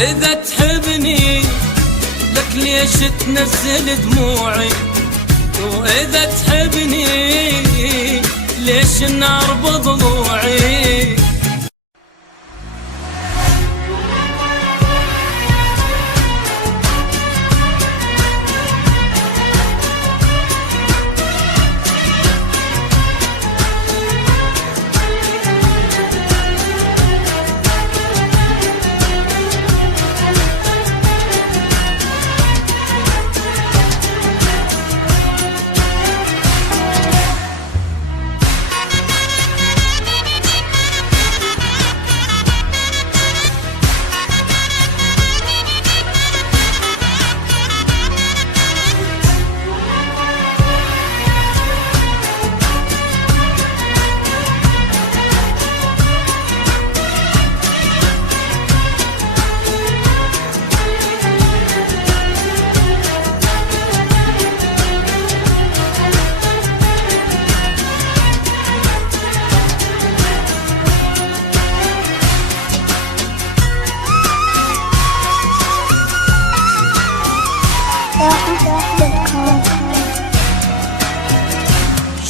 إذا تحبني لك ليش تنزل دموعي؟ وإذا تحبني ليش النار بضلوعي؟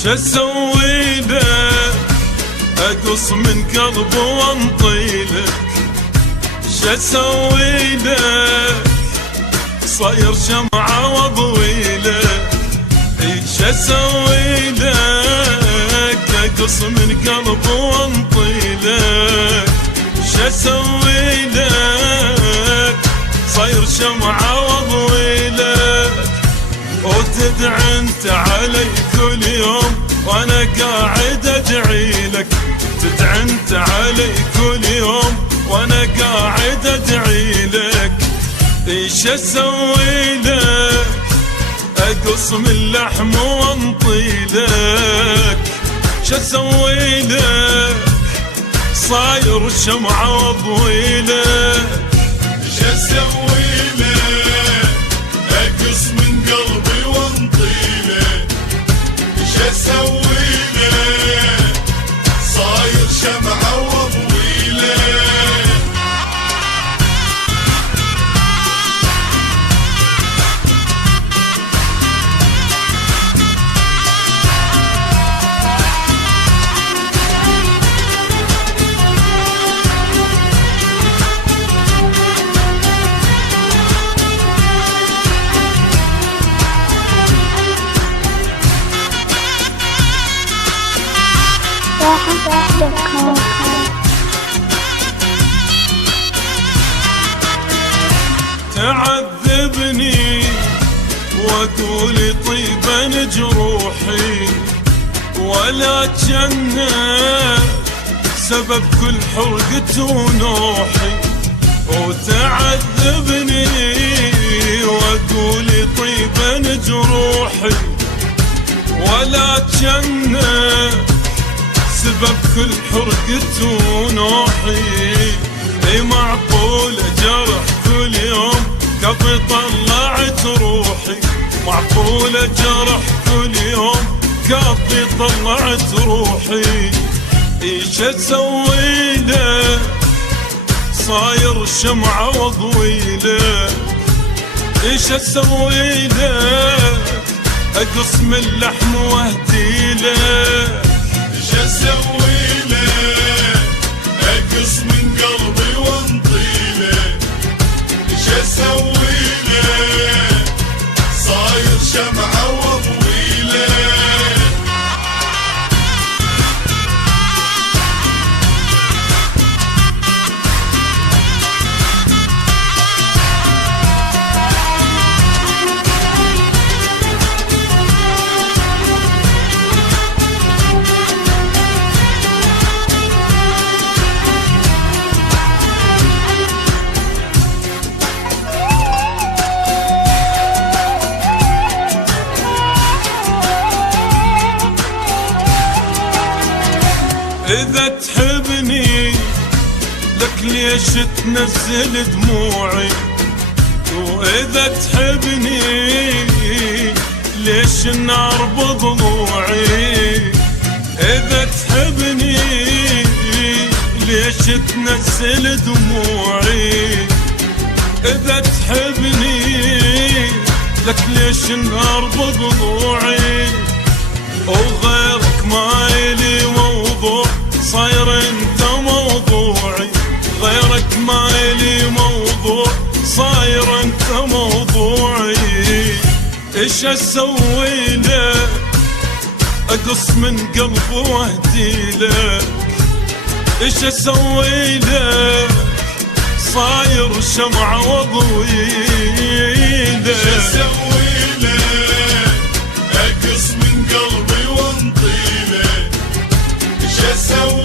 شسوي لك اقص من قلب وانطيلك؟ شسوي لك صاير شمعة واضويلك؟ شسوي لك اقص من قلب وانطيلك؟ شسوي لك صاير شمعة واضويلك؟ وتدعي انت علي كل يوم وانا قاعد ادعي لك، تدعي انت علي كل يوم وانا قاعد ادعي لك. ايش اسوي لك اقص من لحم وانطي لك؟ ايش اسوي لك صاير شمعة واضوي لك؟ ايش اسوي لك اقص من قلبي وانطي لك؟ ايش اسوي لك صاير شمعة واضوي لك؟ تعذبني وتقولي طيبا جروحي، ولا تجنى سبب كل حرقة ونوحي. وتعذبني وتقولي طيبا جروحي، ولا تجنى سبب كل حرقة ونوحي. اي معقول جرح كل يوم كفي طلعت روحي؟ معقول جرح كل يوم كفي طلعت روحي؟ ايش اسوي له صاير شمعة واضوي له؟ ايش اسوي له اقص من لحم واهدي له؟ ايش اسوي لك اقص من قلبي وانطي لك؟ ايش اسوي لك صاير شمعة واضوي لك؟ إذا تحبني لك ليش تنزل دموعي؟ وإذا تحبني ليش النار بضلوعي؟ إذا تحبني ليش تنزل دموعي؟ ليش النار بضلوعي وغيرك ما إلي موضوع صاير انت موضوعي غيرك ما إلي موضوع صاير انت موضوعي ايش اسوي لك اقص من قلبي واهدي لك ايش اسوي لك صاير شمعة واضوي لك ايش اسوي لك اقص من قلبي وانطي لك ايش اسوي